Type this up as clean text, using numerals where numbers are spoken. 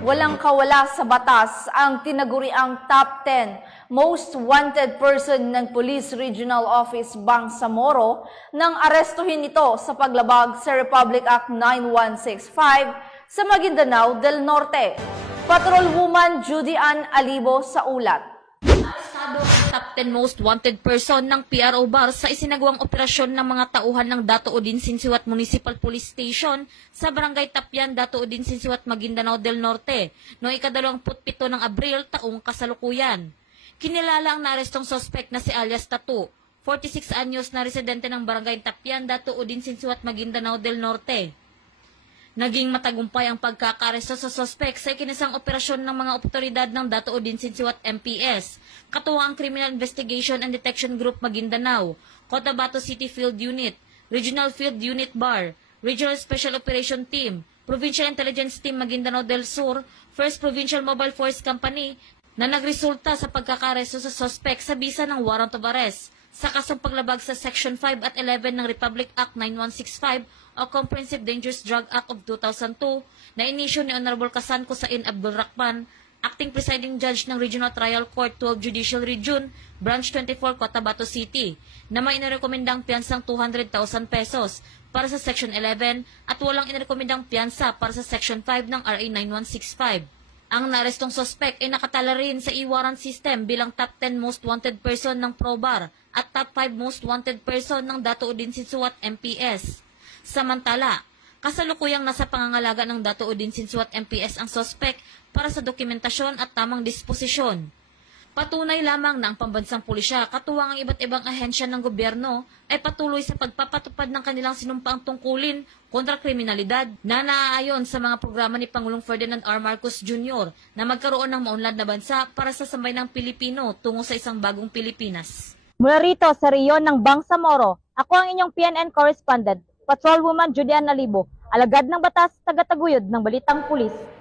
Walang kawala sa batas ang tinaguriang top 10 most wanted person ng Police Regional Office Bangsamoro nang arestuhin ito sa paglabag sa Republic Act 9165 sa Maguindanao del Norte. Patrolwoman Judy Ann Alibo sa ulat. Arestado ang top 10 most wanted person ng PRO Bar sa isinagawang operasyon ng mga tauhan ng Dato Odin Sinsiwat Municipal Police Station sa Barangay Tapyan, Dato Odin Sinsiwat, Maguindanao del Norte noong ika-27 ng Abril taong kasalukuyan. Kinilala ang naarestong sospek na si alias Tattoo, 46 anyos na residente ng Barangay Tapyan, Dato Odin Sinsiwat, Maguindanao del Norte. Naging matagumpay ang pagkakaresto sa sospek sa ikinisang operasyon ng mga otoridad ng Dato Odin Sinsiwat MPS, katuwang ang Criminal Investigation and Detection Group Maguindanao, Cotabato City Field Unit, Regional Field Unit Bar, Regional Special Operation Team, Provincial Intelligence Team Maguindanao del Sur, 1st Provincial Mobile Force Company, na nagresulta sa pagkakaresto sa sospek sa bisa ng warrant of arrest sa kasong paglabag sa Section 5 at 11 ng Republic Act 9165 o Comprehensive Dangerous Drug Act of 2002 na inisyu ni Honorable Kasanko Sain Abdul Rakman, Acting Presiding Judge ng Regional Trial Court 12 Judicial Region, Branch 24, Cotabato City, na may inirekomendang piyansang 200,000 pesos para sa Section 11 at walang inirekomendang piyansa para sa Section 5 ng RA 9165. Ang naarestong sospek ay nakatala rin sa e-warrant system bilang top 10 most wanted person ng ProBar at top 5 most wanted person ng Dato Odin Sinsiwat MPS. Samantala, kasalukuyang nasa pangangalaga ng Dato Odin Sinsiwat MPS ang sospek para sa dokumentasyon at tamang disposisyon. Patunay lamang na ang pambansang pulisya, katuwang ang iba't ibang ahensya ng gobyerno, ay patuloy sa pagpapatupad ng kanilang sinumpaang tungkulin kontra kriminalidad na naaayon sa mga programa ni Pangulong Ferdinand R. Marcos Jr. na magkaroon ng maunlad na bansa para sa sambayanang Pilipino tungo sa isang bagong Pilipinas. Mula rito sa rehiyon ng Bangsamoro, ako ang inyong PNN correspondent, Patrolwoman Judy Ann Alibo, alagad ng batas, tagataguyod ng Balitang Pulis.